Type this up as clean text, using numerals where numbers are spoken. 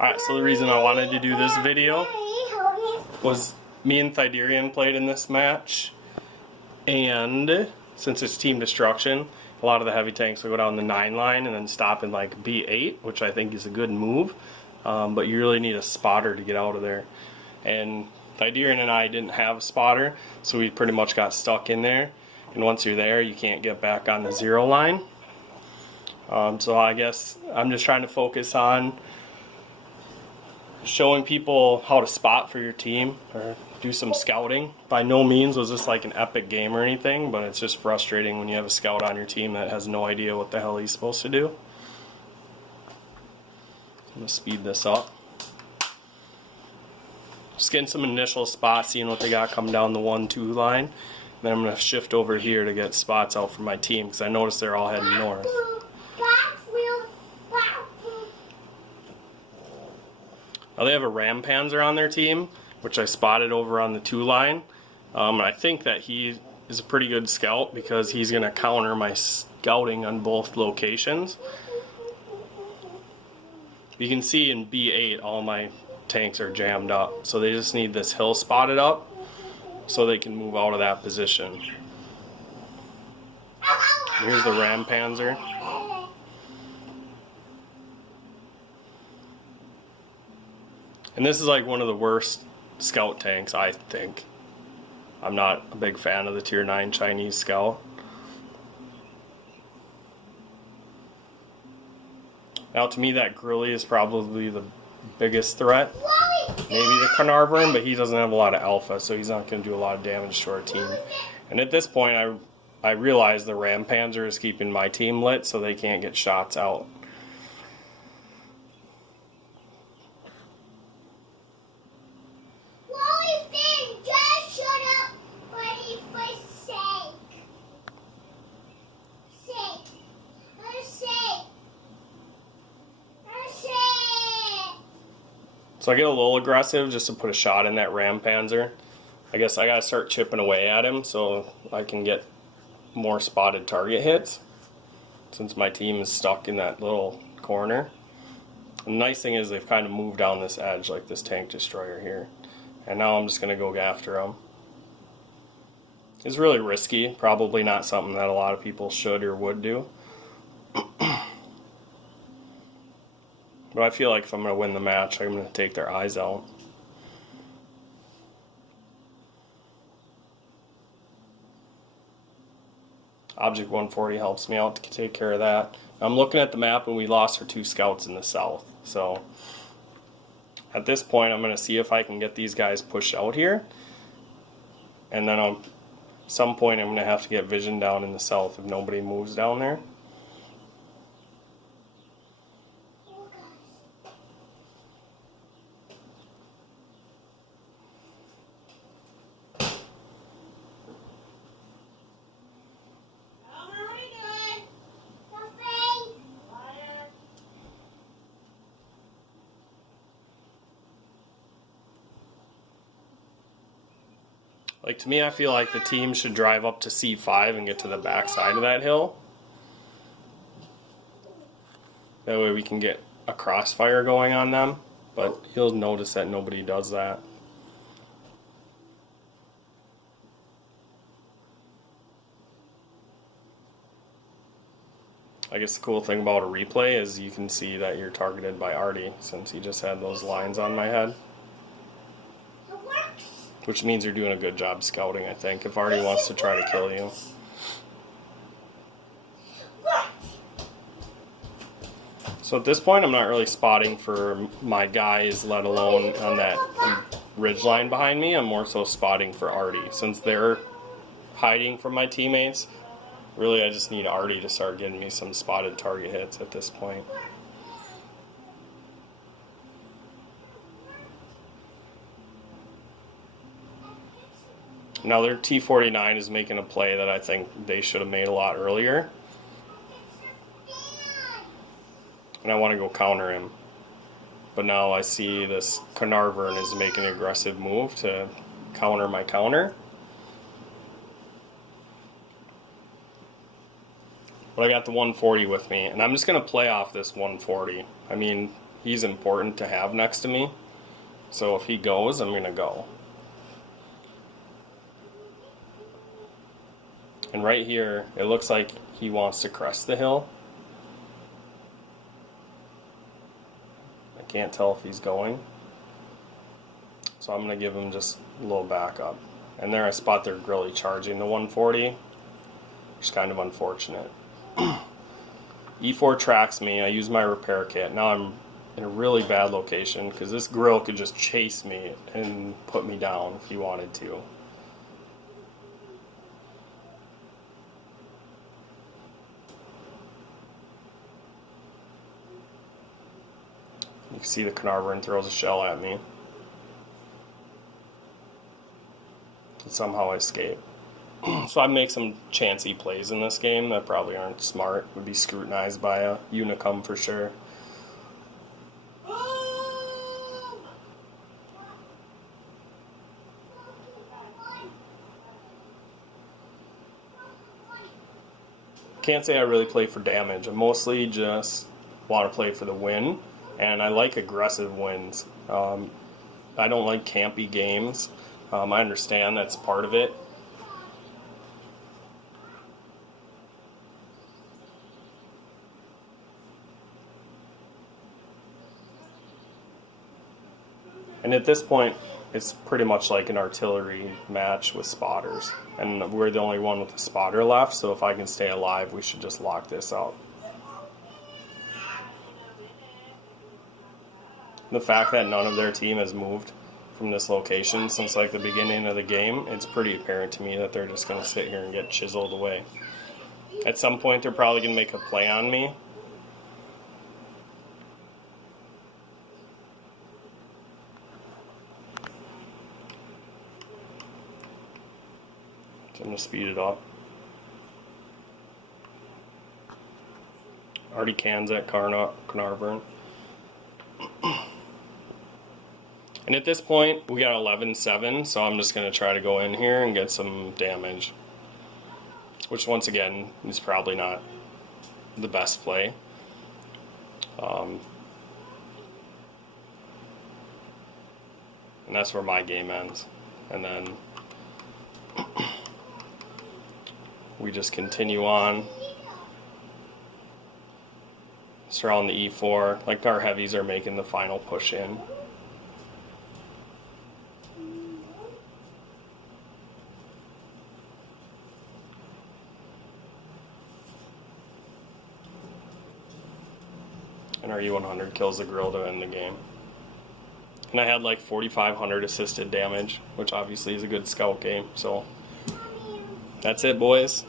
Alright, so the reason I wanted to do this video was me and Thyderian played in this match, and since it's team destruction, a lot of the heavy tanks will go down the 9 line and then stop in like B8, which I think is a good move, but you really need a spotter to get out of there. And Thyderian and I didn't have a spotter, so we pretty much got stuck in there, and once you're there you can't get back on the 0 line. So I guess I'm just trying to focus on showing people how to spot for your team or do some scouting. By no means was this like an epic game or anything, but it's just frustrating when you have a scout on your team that has no idea what the hell he's supposed to do. I'm going to speed this up. Just getting some initial spots, seeing what they got coming down the 1-2 line. Then I'm going to shift over here to get spots out for my team because I noticed they're all heading north. Now they have a Rampanzer on their team, which I spotted over on the 2 line. I think that he is a pretty good scout because he's going to counter my scouting on both locations. You can see in B8 all my tanks are jammed up, so they just need this hill spotted up so they can move out of that position. Here's the Rampanzer. And this is like one of the worst scout tanks, I think. I'm not a big fan of the Tier 9 Chinese scout. Now to me that Grilly is probably the biggest threat. Maybe the Carnarvon, but he doesn't have a lot of alpha, so he's not going to do a lot of damage to our team. And at this point I realize the Rampanzer is keeping my team lit so they can't get shots out. So I get a little aggressive just to put a shot in that Rampanzer. I guess I gotta start chipping away at him so I can get more spotted target hits, since my team is stuck in that little corner. And the nice thing is they've kind of moved down this edge like this tank destroyer here. And now I'm just gonna go after him. It's really risky, probably not something that a lot of people should or would do. But I feel like if I'm going to win the match, I'm going to take their eyes out. Object 140 helps me out to take care of that. I'm looking at the map and we lost our 2 scouts in the south. So at this point I'm going to see if I can get these guys pushed out here. And then at some point I'm going to have to get vision down in the south if nobody moves down there. Like, to me, I feel like the team should drive up to C5 and get to the back side of that hill. That way we can get a crossfire going on them, but you'll notice that nobody does that. I guess the cool thing about a replay is you can see that you're targeted by Artie, since he just had those lines on my head. Which means you're doing a good job scouting, I think, if Artie wants to try to kill you. So at this point, I'm not really spotting for my guys, let alone on that ridge line behind me. I'm more so spotting for Artie. Since they're hiding from my teammates, really I just need Artie to start getting me some spotted target hits at this point. Now their T-49 is making a play that I think they should have made a lot earlier. And I want to go counter him. But now I see this Carnarvon is making an aggressive move to counter my counter. But I got the 140 with me, and I'm just going to play off this 140. I mean, he's important to have next to me. So if he goes, I'm going to go. And right here, it looks like he wants to crest the hill. I can't tell if he's going. So I'm going to give him just a little backup. And there I spot they're really charging the 140, which is kind of unfortunate. E4 tracks me. I use my repair kit. Now I'm in a really bad location because this grill could just chase me and put me down if he wanted to. You can see the Carnarvon throws a shell at me. And somehow I escape. So I make some chancy plays in this game that probably aren't smart. Would be scrutinized by a Unicum for sure. Can't say I really play for damage. I mostly just want to play for the win, and I like aggressive wins. I don't like campy games. I understand that's part of it. And at this point, it's pretty much like an artillery match with spotters. And we're the only one with a spotter left, so if I can stay alive, we should just lock this out. The fact that none of their team has moved from this location since like the beginning of the game, it's pretty apparent to me that they're just going to sit here and get chiseled away. At some point, they're probably going to make a play on me. So I'm going to speed it up. Already cans at Carnarvon. And at this point, we got 11-7, so I'm just going to try to go in here and get some damage. Which, once again, is probably not the best play. And that's where my game ends. And then we just continue on. Surround the E4. Like our heavies are making the final push in. And our E100 kills the grill to end the game. And I had like 4,500 assisted damage, which obviously is a good scout game. So that's it, boys.